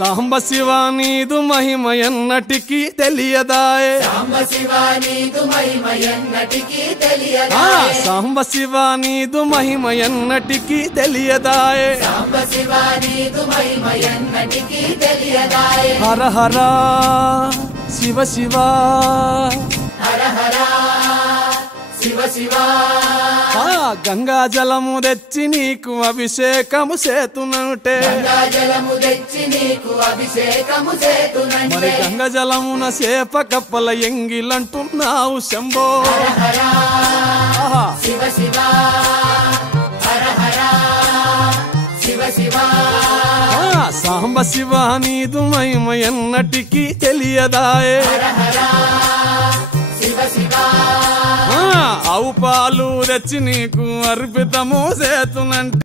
సాంబ శివ నీదు మహిమ ఎన్నటికీ తెలియదాయే సాంబ శివ నీదు మహిమ ఎన్నటికీ తెలియదాయే సాంబ శివ నీదు మహిమ ఎన్నటికీ తెలియదాయే సాంబ శివ నీదు మహిమ ఎన్నటికీ తెలియదాయే హర హర శివ శివ హర హర శివ శివ గంగా జలము తెచ్చి నీకు అభిషేకము చేతునంటే గంగా జలము తెచ్చి నీకు అభిషేకము చేతునంటే మరి గంగా జలమున సేప కప్పల ఎంగిలంటున్నావు శంభో హర హర శివ శివ హర హర శివ శివ సాంబ శివ నీదు మహిమ ఎన్నటికీ తెలియదాయే హర హర శివ శివ ఆవు పాలు తెచ్చి నీకు అర్పితము చేతునంటే